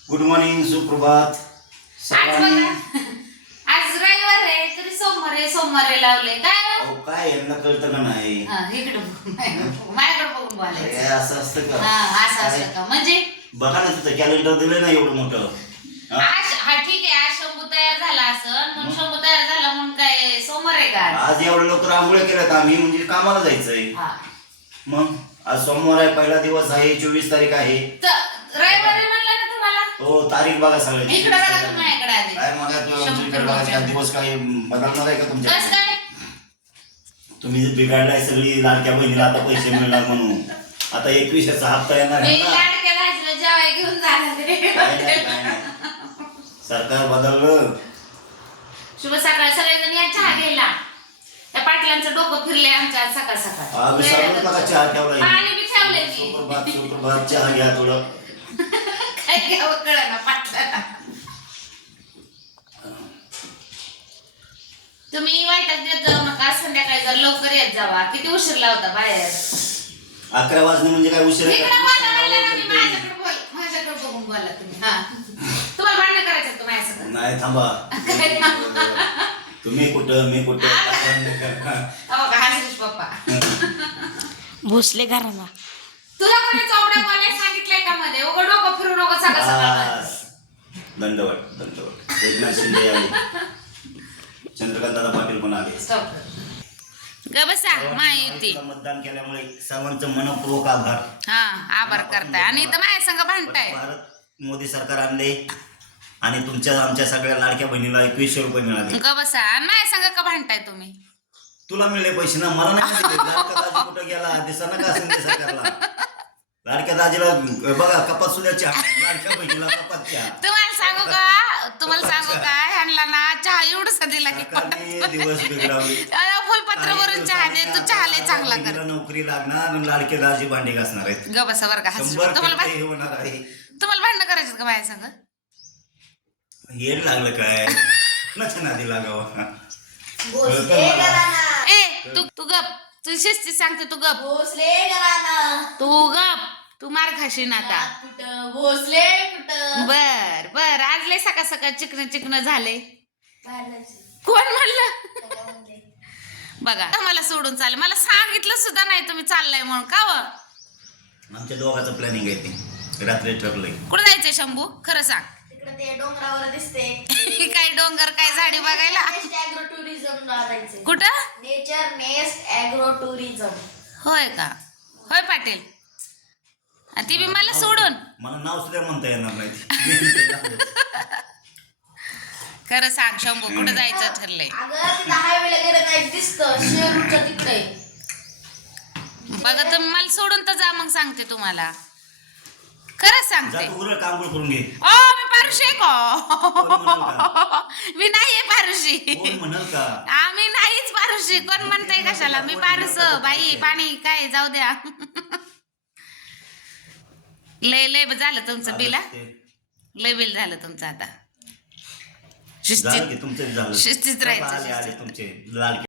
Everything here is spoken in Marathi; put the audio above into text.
गुड मॉर्निंग, सुप्रभात आज सगळ्यांनी. बघा, आज रविवार आहे तरी सोमवार लावले काय हो? अहो काय यांना कळतं का नाही? हा, इकडं बघ, माझ्याकडे बघून बोलायचं. हे असं असतं का? हा, असं असतं का म्हणजे बघा ना, तिथं कॅलेंडर दिलं ना एवढं मोठं. हा? हा ठीक आहे, आज शंभू तयार झाला असं म्हणून शंभू तयार झाला म्हणून काय सोमवार आहे का आज? आज एवढं लवकर आंघोळ केल्यात आम्ही, म्हणजे कामाला जायचंय. हा. मग आज सोमवार आहे, पहिला दिवस आहे, 24 तारीख आहे. तर रविवार आहे म्हणलं ना तुम्हाला. हो, तारीख बघा सगळ्यांची. इकडं बघा तुम्ही माझ्याकडे आधी. काय मग शंभू बघा, दिवस काही बदलणार आहे का कसं तुमच्या? काय? तुम्ही जे बिघडलाय सगळी लाडक्या बहिणीला आता पैसे मिळणार म्हणून. आता 21चा हप्ता येणार मी आहे ना. लाडक्या भाजीला जेवाय घेऊन जाणार काय नाही, काय नाही. सरकार बदललं. शुभ सकाळ सगळेजण या चहा घ्यायला. त्या पाटलांचं डोकं फिरले आमच्या आज सकाळ सकाळ. विसरलो नका चहा ठेवलाय. पाणी बी ठेवलंय मी. सुप्रभात चहा घ्या थोडं. काय घ्यावं कळना पाटलाला. तुम्ही वाईटात देत जाऊ नका, संध्याकाळी जर लवकर येत जावा. किती उशीर लावता बाहेर? 11 वाजणे म्हणजे काय उशीर आहे इकडं का? बोला राहिला ना, मी माझ्याकडे बघून बोला तुम्ही. हा, तुम्हाला भांडण करायचं तुम्ही माझ्या संग? नाही, थांबा. तुम्ही कुठं, मी कुठं? अहो का हसरीश पप्पा. भोसले घराला तुला कोणी चौड्या बोलायला सांगितलंय का मध्ये? उघड डोकं फिरू नको सकाळ सकाळ. बस. दंडवत एकनाथ शिंदे आले, चंद्रकांत दादा पाटील पण आले. ग बसा माहिती. तुला मतदान केल्यामुळे सर्वांचं मनपूर्वक आभार. हा, आभार करताय आणि इथं माझ्या संग भांडताय. भारत मोदी सरकार आणले आणि तुमच्या आमच्या सगळ्या लाडक्या बहिणीला 2100 रुपये मिळाले. ग बसा आणि माझ्या संग का भांडताय तुम्ही? तुला मिळले पैसे ना, मला नाही मिळाले. लाडका दाजी कुठं गेला दिसना का संधी सरकारला? लाडक्या दाजीला बघा कपात सुद्धा चहा, लाडक्या बहिणीला कपात चहा. तुम्हाला सांगू का ह्यांना ना चहा एवढंच दिला की सरकारने दिवस बिघडवले. फुलपत्र भरून चहा दे, तू चहा लय चांगला कर. बहिणीला नोकरी लागणार आणि लाडके दाजी भांडी घासणार आहेत. ग बसा बरं का. 100% हे होणार आहे. तुम्हाला भांडणं करायचं का माझ्या संग? येड लागलं काय? कुणाच्या नादी लागावं? ए तू गप, तू शिस्ती सांगते, तू गप. तू गप, तू मार खाशील आता. भोसले कुठं बर बर, आज लय सकाळ सकाळ चिकन झाले. कोण म्हणलं? बघा मला सोडून चालेल, मला सांगितलं सुद्धा नाही तुम्ही चाललाय म्हणून. का व? आमच्या दोघांचं प्लॅनिंग आहे ते, रात्री ठरलंय. कुठं जायचंय शंभू? खरं सांग. तिकडे ते डोंगरावर दिसते काय डोंगर, काय झाडी बघायला? ॲग्रो टुरिझम जायचंय. कुठं? Nature nest agro tourism. होय का? होय पाटील. आणि ती बी मला सोडून? मला नाव सुद्धा म्हणता येणार नाही. खरं सांग शंभू, कुठं जायचं ठरलंय? अगं तिथं हायवेला गेलं काय दिसतं, शेरूच्या तिकडे. बघा तुम्ही मला सोडून तर जा, मग सांगते तुम्हाला. खरंच जा सांगते. तू उरळ, काम करून घे. ओ मी पारुशी आहे कोण म्हणाल का? का? मी नाहीये पारुशी. कोण म्हणाल का? आम्ही नाहीच पारुशी. कोण म्हणताय कशाला? मी पारुस बाई. पाणी काय जाऊ द्या. लय लय झालं तुमचं बिल. लय बिल झालं तुमचं आता. झालं की तुमचं झालं. शिस्तीत आले राहायचं. आले तुमचे लाडके